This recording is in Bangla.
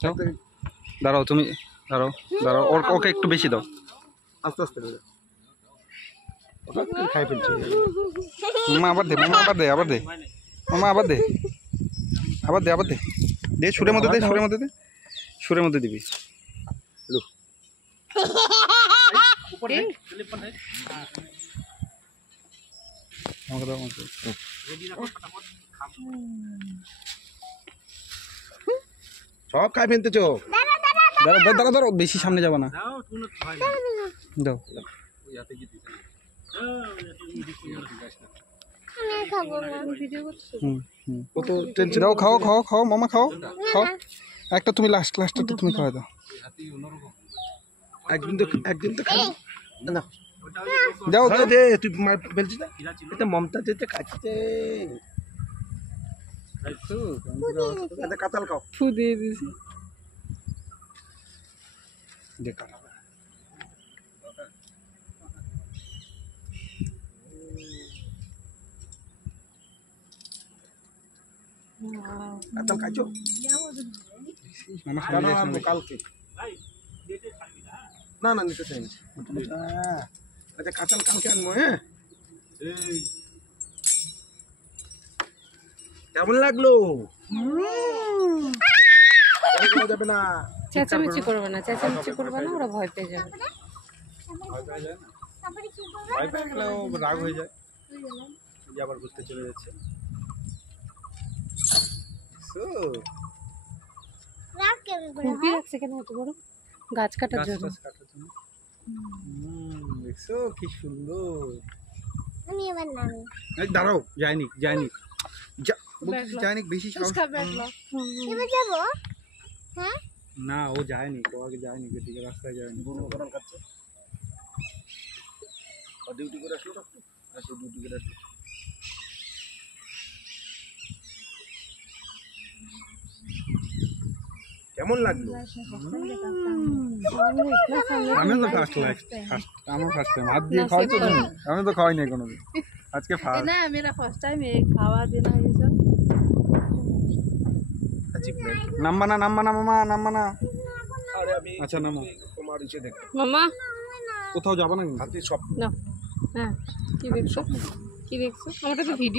যাও দাঁড়াও তুমি দাঁড়াও দাঁড়াও ওকে একটু বেশি দাও আস্তে আস্তে খাই ফেলছে মামা আবার দে মামা আবার দে আবার দে মামা আবার দে আবার দে আবার দে দে সুরের মধ্যে দে সুরের মধ্যে দে সুরের মধ্যে দিবি আমাকে দাও আমাকে সব খাই ফেলতেছো দাঁড়াও দাঁড়াও দাঁড়াও বেশি সামনে যাবা না দাও কত টেনশন দাও খাও খাও খাও মামা খাও খাও একটা তুমি লাস্টটা তুমি খাওয়া দাও একদিন তো খাই না যাও দাও দে তুই মার ফেলছিস না এটা মমতা যেতে খাচ্ছে এটা কাঁঠাল খাও ফু দিয়ে দিছি দেখা কাঁঠাল খাইছো মামা কেন খাওয়া আনবো কালকে না না নিতে চাই না আচ্ছা কাঁঠাল কালকে আনবো হ্যাঁ কেমন লাগলো যাবে না চেঁচামেচি করবে না চেঁচামেচি করবে না ওরা ভয় পেয়ে যাবে ভয় পেয়ে গেলে ও রাগ হয়ে যায় যে আবার ঘুরতে চলে যাচ্ছে খুবই রাখছে কেন এত বড় গাছ কাটার গাছ জন্য টাছ কাটার জন্য দেখছো কি সুন্দর এই দাঁড়াও যায়নি যায়নি যায়নি বেশি সাহস না ও যায়নি তো আগে যায়নি এদিকে রাস্তায় যায়নি খাচ্ছে ডিউটি করে আসলো আসো ডিউটি করে আসলো কেমন লাগলো আমি তো ফার্স্ট আমার ফার্স্ট টাইম হাত দিয়ে খাওয়াই তো তুমি আমি তো খাওয়াই নাই কোনোদিন আজকে ফার্স্ট ना मेरा फर्स्ट टाइम है खावा देना ये सब নাম্বা না মামা নাম্বা না আরে আমি আচ্ছা নামো তোমার ইচ্ছে দেখ मामा কোথাও যাবা না হাতে সব ना হ্যাঁ কি দেখছো কি দেখছো আমারটা তো ভিডিও